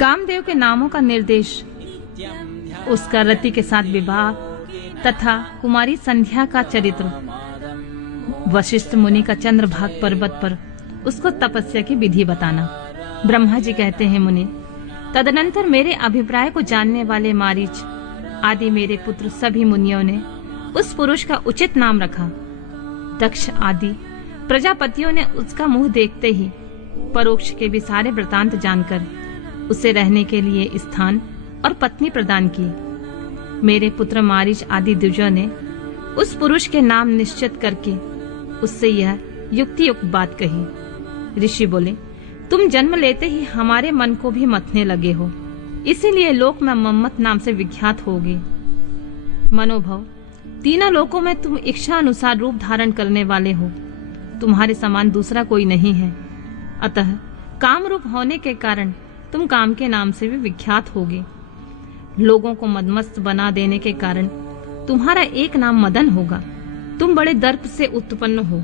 कामदेव के नामों का निर्देश, उसका रति के साथ विवाह तथा कुमारी संध्या का चरित्र, वशिष्ठ मुनि का चंद्रभाग पर्वत पर उसको तपस्या की विधि बताना। ब्रह्मा जी कहते हैं, मुनि, तदनंतर मेरे अभिप्राय को जानने वाले मारीच आदि मेरे पुत्र सभी मुनियों ने उस पुरुष का उचित नाम रखा। दक्ष आदि प्रजापतियों ने उसका मुंह देखते ही परोक्ष के भी सारे वृतांत जानकर उसे रहने के लिए स्थान और पत्नी प्रदान की। मेरे पुत्र मारीच आदि द्विजों ने उस पुरुष के नाम निश्चित करके उससे यह युक्ति युक्त बात कही। ऋषि बोले, तुम जन्म लेते ही हमारे मन को भी मथने लगे हो, इसीलिए लोक में मम्मत नाम से विख्यात होगे। मनोभव, तीनों लोकों में तुम इच्छा अनुसार रूप धारण करने वाले हो, तुम्हारे समान दूसरा कोई नहीं है। अतः काम रूप होने के कारण तुम काम के नाम से भी विख्यात होगे। लोगों को मदमस्त बना देने के कारण तुम्हारा एक नाम मदन होगा। तुम बड़े दर्प से उत्पन्न हो,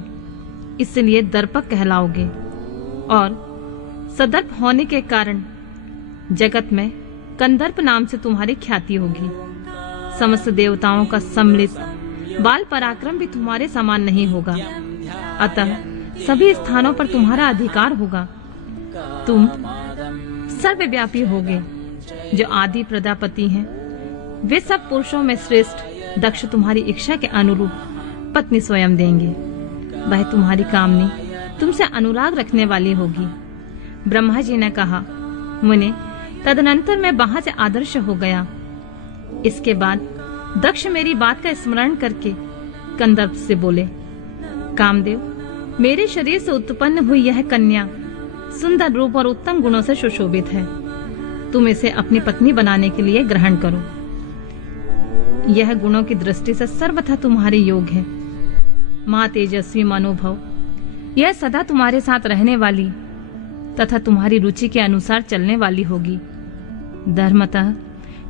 इसलिए दर्पक कहलाओगे। और सदर्प होने के कारण जगत में कंदर्प नाम से तुम्हारी ख्याति होगी। समस्त देवताओं का सम्मिलित बाल पराक्रम भी तुम्हारे समान नहीं होगा, अतः सभी स्थानों पर तुम्हारा अधिकार होगा। तुम सर्वव्यापी होगे। जो आदि प्रजापति हैं, वे सब पुरुषों में श्रेष्ठ दक्ष तुम्हारी इच्छा के अनुरूप पत्नी स्वयं देंगे। वह तुम्हारी कामनी तुमसे अनुराग रखने वाली होगी। ब्रह्मा जी ने कहा, मुने, तदनंतर मैं वहां से आदर्श हो गया। इसके बाद दक्ष मेरी बात का स्मरण करके कंदर्प से बोले, कामदेव, मेरे शरीर से उत्पन्न हुई यह कन्या सुंदर रूप और उत्तम गुणों से सुशोभित है। तुम इसे अपनी पत्नी बनाने के लिए ग्रहण करो। यह गुणों की दृष्टि से सर्वथा तुम्हारे योग है। माँ तेजस्वी मनोभव, यह सदा तुम्हारे साथ रहने वाली तथा तुम्हारी रुचि के अनुसार चलने वाली होगी। धर्मतः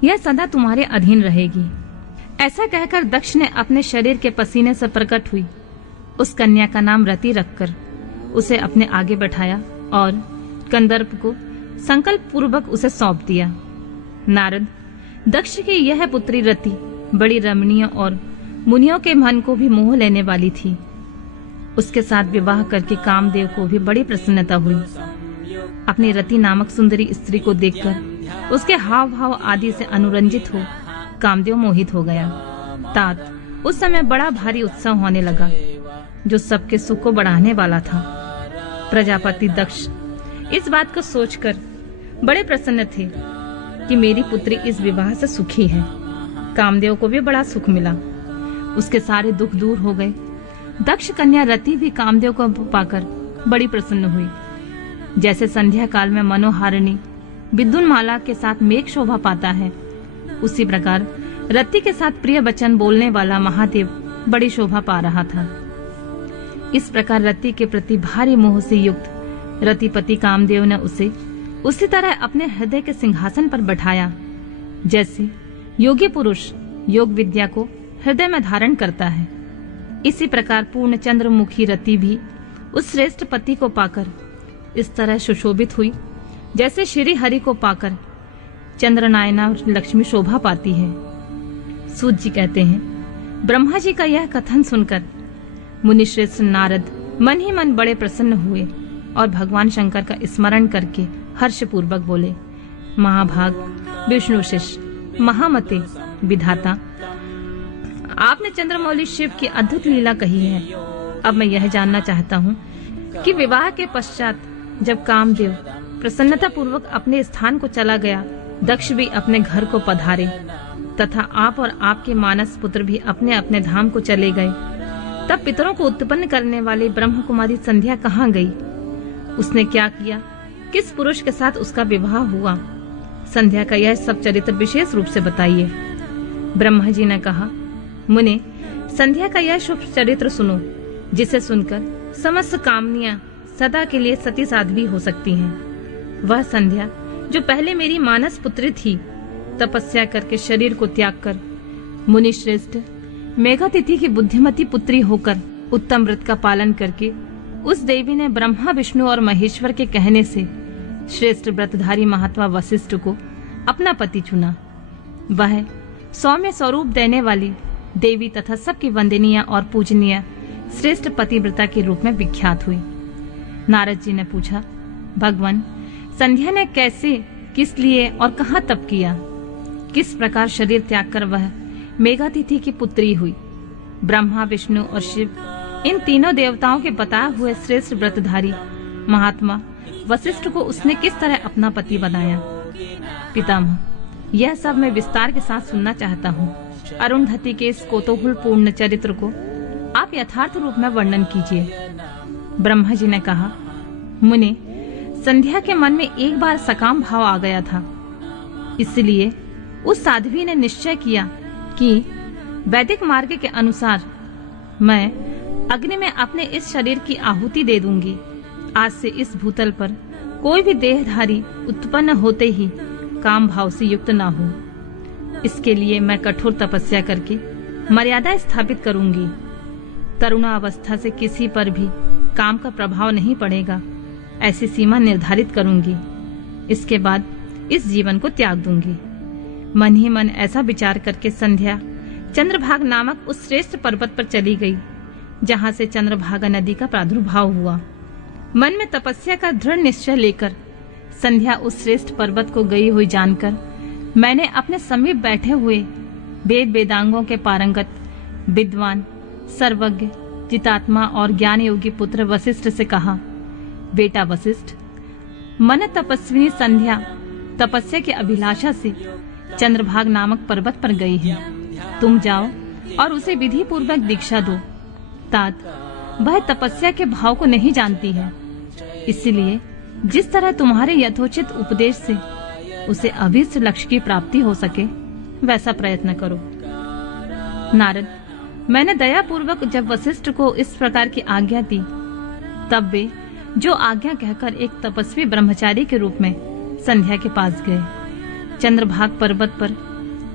यह सदा तुम्हारे अधीन रहेगी। ऐसा कहकर दक्ष ने अपने शरीर के पसीने से प्रकट हुई उस कन्या का नाम रति रखकर उसे अपने आगे बैठाया और कंदर्प को संकल्प पूर्वक उसे सौंप दिया। नारद, दक्ष की यह पुत्री रति बड़ी रमणीय और मुनियों के मन को भी मोह लेने वाली थी। उसके साथ विवाह करके कामदेव को भी बड़ी प्रसन्नता हुई। अपनी रति नामक सुंदरी स्त्री को देखकर उसके हाव भाव आदि से अनुरंजित हो कामदेव मोहित हो गया। तात उस समय बड़ा भारी उत्सव होने लगा, जो सबके सुख को बढ़ाने वाला था। प्रजापति दक्ष इस बात को सोचकर बड़े प्रसन्न थे कि मेरी पुत्री इस विवाह से सुखी है। कामदेव को भी बड़ा सुख मिला, उसके सारे दुख दूर हो गए। दक्ष कन्या रति भी कामदेव को पाकर बड़ी प्रसन्न हुई। जैसे संध्या काल में मनोहारिणी विद्युन्माला के साथ मेघ शोभा पाता है, उसी प्रकार रति के साथ प्रिय वचन बोलने वाला महादेव बड़ी शोभा पा रहा था। इस प्रकार रति के प्रति भारी मोह से युक्त रतिपति कामदेव ने उसे उसी तरह अपने हृदय के सिंहासन पर बैठाया, जैसे योगी पुरुष योग विद्या को हृदय में धारण करता है। इसी प्रकार पूर्ण चंद्रमुखी रति भी उस श्रेष्ठ पति को पाकर इस तरह सुशोभित हुई, जैसे श्री हरि को पाकर चंद्रनायना लक्ष्मी शोभा पाती है। सूत जी कहते हैं, ब्रह्मा जी का यह कथन सुनकर मुनिश्रेष्ठ नारद मन ही मन बड़े प्रसन्न हुए और भगवान शंकर का स्मरण करके हर्ष पूर्वक बोले, महाभाग, विष्णु शिष्य, महामते, विधाता, आपने चंद्रमौली शिव की अद्भुत लीला कही है। अब मैं यह जानना चाहता हूँ कि विवाह के पश्चात जब कामदेव प्रसन्नता पूर्वक अपने स्थान को चला गया, दक्ष भी अपने घर को पधारे तथा आप और आपके मानस पुत्र भी अपने अपने धाम को चले गए, तब पितरों को उत्पन्न करने वाली ब्रह्म कुमारी संध्या कहाँ गई? उसने क्या किया? किस पुरुष के साथ उसका विवाह हुआ? संध्या का यह सब चरित्र विशेष रूप से बताइए। ब्रह्मा जी ने कहा, मुने, संध्या का यह शुभ चरित्र सुनो, जिसे सुनकर समस्त कामनियां सदा के लिए सती साध्वी हो सकती हैं। वह संध्या जो पहले मेरी मानस पुत्री थी, तपस्या करके शरीर को त्याग कर मुनि श्रेष्ठ मेघातिथि की बुद्धिमती पुत्री होकर उत्तम व्रत का पालन करके उस देवी ने ब्रह्मा विष्णु और महेश्वर के कहने से श्रेष्ठ व्रतधारी महात्मा वशिष्ठ को अपना पति चुना। वह सौम्य स्वरूप देने वाली देवी तथा सबकी वंदनीय और पूजनीय श्रेष्ठ पतिव्रता के रूप में विख्यात हुई। नारद जी ने पूछा, भगवान, संध्या ने कैसे, किस लिए और कहाँ तप किया? किस प्रकार शरीर त्याग कर वह मेघातिथि की पुत्री हुई? ब्रह्मा, विष्णु और शिव, इन तीनों देवताओं के बताए हुए श्रेष्ठ व्रतधारी महात्मा वशिष्ठ को उसने किस तरह अपना पति बनाया? पितामह, यह सब मैं विस्तार के साथ सुनना चाहता हूँ। अरुंधति के इस कौतूहल पूर्ण चरित्र को आप यथार्थ रूप में वर्णन कीजिए। ब्रह्मा जी ने कहा, मुनि, संध्या के मन में एक बार सकाम भाव आ गया था। इसलिए उस साध्वी ने निश्चय किया कि वैदिक मार्ग के अनुसार मैं अग्नि में अपने इस शरीर की आहुति दे दूंगी। आज से इस भूतल पर कोई भी देहधारी उत्पन्न होते ही काम भाव से युक्त ना हो। इसके लिए मैं कठोर तपस्या करके मर्यादा स्थापित करूंगी। तरुणावस्था से किसी पर भी काम का प्रभाव नहीं पड़ेगा, ऐसी सीमा निर्धारित करूंगी। इसके बाद इस जीवन को त्याग दूंगी। मन ही मन ऐसा विचार करके संध्या चंद्रभागा नामक उस श्रेष्ठ पर्वत पर चली गई, जहां से चंद्रभागा नदी का प्रादुर्भाव हुआ। मन में तपस्या का दृढ़ निश्चय लेकर संध्या उस श्रेष्ठ पर्वत को गई हुई जानकर मैंने अपने समीप बैठे हुए वेद वेदांगों के पारंगत विद्वान, सर्वज्ञ, जितात्मा और ज्ञान योगी पुत्र वशिष्ठ से कहा, बेटा वशिष्ठ, मन तपस्विनी संध्या तपस्या की अभिलाषा से चंद्रभागा नामक पर्वत पर गई है। तुम जाओ और उसे विधि पूर्वक दीक्षा दो। तात वह तपस्या के भाव को नहीं जानती है, इसलिए जिस तरह तुम्हारे यथोचित उपदेश से उसे अभीष्ट लक्ष्य की प्राप्ति हो सके, वैसा प्रयत्न करो। नारद, मैंने दया पूर्वक जब वशिष्ठ को इस प्रकार की आज्ञा दी, तब वे जो आज्ञा कहकर एक तपस्वी ब्रह्मचारी के रूप में संध्या के पास गए। चंद्रभागा पर्वत पर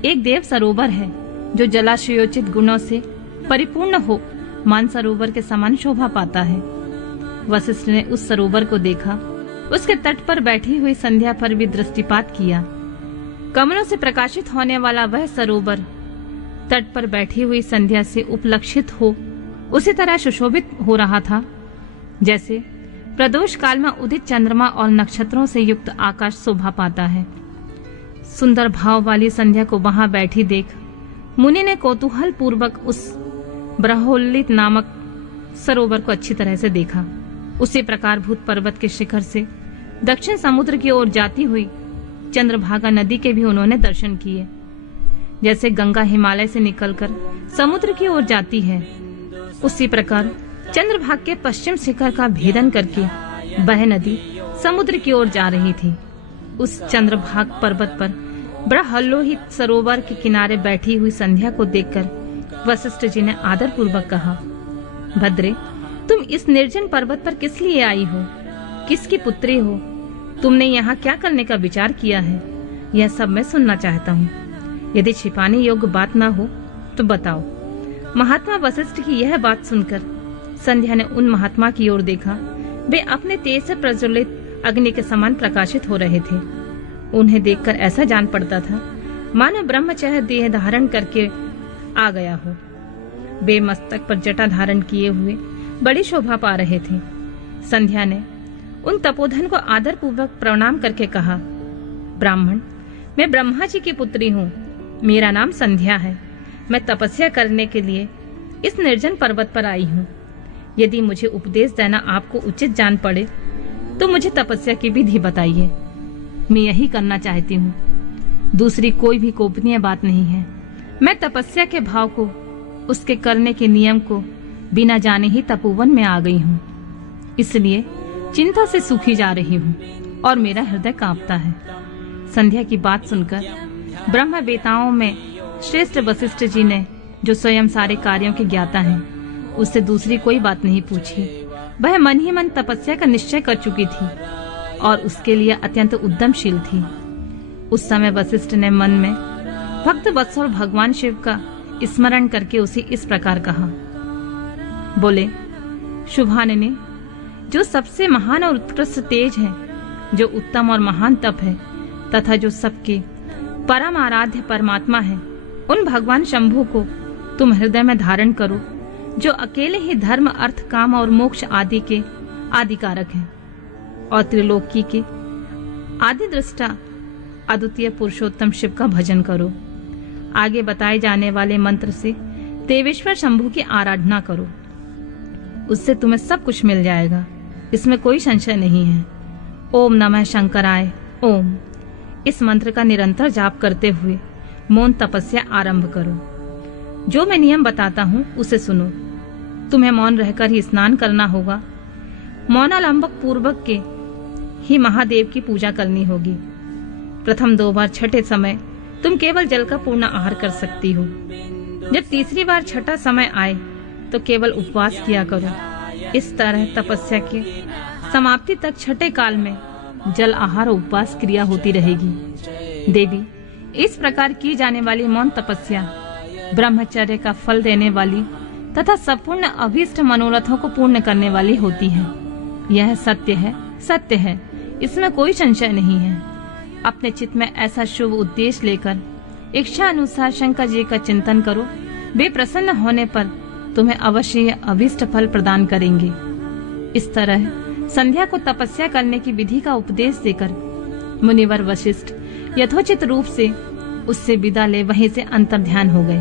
एक देव सरोवर है, जो जलाशयोचित गुणों से परिपूर्ण हो मानसरोवर के समान शोभा पाता है। वशिष्ठ ने उस सरोवर को देखा। उसके तट पर बैठी हुई संध्या पर भी दृष्टिपात किया। कमलों से प्रकाशित होने वाला वह सरोवर तट पर बैठी हुई संध्या से उपलक्षित हो उसी तरह सुशोभित हो रहा था, जैसे प्रदोष काल में उदित चंद्रमा और नक्षत्रों से युक्त आकाश शोभा पाता है। सुंदर भाव वाली संध्या को वहां बैठी देख मुनि ने कौतूहल पूर्वक उस ब्रह्मोल्लित नामक सरोवर को अच्छी तरह से देखा। उसी प्रकार भूत पर्वत के शिखर से दक्षिण समुद्र की ओर जाती हुई चंद्रभागा नदी के भी उन्होंने दर्शन किए। जैसे गंगा हिमालय से निकलकर समुद्र की ओर जाती है, उसी प्रकार चंद्रभागा के पश्चिम शिखर का भेदन करके वह नदी समुद्र की ओर जा रही थी। उस चंद्रभागा पर्वत पर ब्रह्मोल्लित सरोवर के किनारे बैठी हुई संध्या को देखकर वशिष्ठ जी ने आदर पूर्वक कहा, भद्रे, तुम इस निर्जन पर्वत पर किस लिए आई हो? किसकी पुत्री हो? तुमने यहाँ क्या करने का विचार किया है? यह सब मैं सुनना चाहता हूँ। यदि छिपाने योग्य बात ना हो तो बताओ। महात्मा वशिष्ठ की यह बात सुनकर संध्या ने उन महात्मा की ओर देखा। वे अपने तेज से प्रज्वलित अग्नि के समान प्रकाशित हो रहे थे। उन्हें देखकर ऐसा जान पड़ता था मानो ब्रह्मचर्य देह धारण करके आ गया हो। वे मस्तक पर जटा धारण किए हुए बड़ी शोभा पा रहे थे। संध्या ने उन तपोधन को आदर पूर्वक प्रणाम करके कहा, ब्राह्मण, मैं ब्रह्मा जी की पुत्री हूँ। मेरा नाम संध्या है। मैं तपस्या करने के लिए इस निर्जन पर्वत पर आई हूँ। यदि मुझे उपदेश देना आपको उचित जान पड़े तो मुझे तपस्या की विधि बताइए। मैं यही करना चाहती हूँ, दूसरी कोई भी गोपनीय बात नहीं है। मैं तपस्या के भाव को, उसके करने के नियम को बिना जाने ही तपोवन में आ गई हूँ। इसलिए चिंता से सूखी जा रही हूँ और मेरा हृदय कांपता है। संध्या की बात सुनकर ब्रह्म वेताओं में श्रेष्ठ वशिष्ठ जी ने, जो स्वयं सारे कार्यों के ज्ञाता हैं, उससे दूसरी कोई बात नहीं पूछी। वह मन ही मन तपस्या का निश्चय कर चुकी थी और उसके लिए अत्यंत उद्यमशील थी। उस समय वशिष्ठ ने मन में भक्त वत्सल भगवान शिव का स्मरण करके उसे इस प्रकार कहा, बोले, शुभानने, जो सबसे महान और उत्कृष्ट तेज है, जो उत्तम और महान तप है तथा जो सबके परम आराध्य परमात्मा है, उन भगवान शंभु को तुम हृदय में धारण करो, जो अकेले ही धर्म, अर्थ, काम और मोक्ष आदि के आदिकारक हैं और त्रिलोकी के आदि दृष्टा अद्वितीय पुरुषोत्तम शिव का भजन करो। आगे बताए जाने वाले मंत्र से देवेश्वर शंभु की आराधना करो, उससे तुम्हें सब कुछ मिल जाएगा, इसमें कोई संशय नहीं है। ओम नमः शंकराय ओम। इस मंत्र का निरंतर जाप करते हुए मौन तपस्या आरंभ करो। जो मैं नियम बताता हूँ उसे सुनो। तुम्हें मौन रहकर ही स्नान करना होगा। मौनालंबक पूर्वक के ही महादेव की पूजा करनी होगी। प्रथम 2 बार छठे समय तुम केवल जल का पूर्ण आहार कर सकती हो। जब तीसरी बार छठा समय आए तो केवल उपवास किया करो। इस तरह तपस्या के समाप्ति तक छठे काल में जल आहार और उपवास क्रिया होती रहेगी। देवी, इस प्रकार की जाने वाली मौन तपस्या ब्रह्मचर्य का फल देने वाली तथा संपूर्ण अभीष्ट मनोरथों को पूर्ण करने वाली होती है। यह सत्य है, सत्य है, इसमें कोई संशय नहीं है। अपने चित्त में ऐसा शुभ उद्देश्य लेकर इच्छा अनुसार शंकर जी का चिंतन करो। वे प्रसन्न होने पर तुम्हें अवश्य यह अभीष्ट फल प्रदान करेंगे। इस तरह संध्या को तपस्या करने की विधि का उपदेश देकर मुनिवर वशिष्ठ यथोचित रूप से उससे विदा ले वहीं से अंतर्ध्यान हो गए।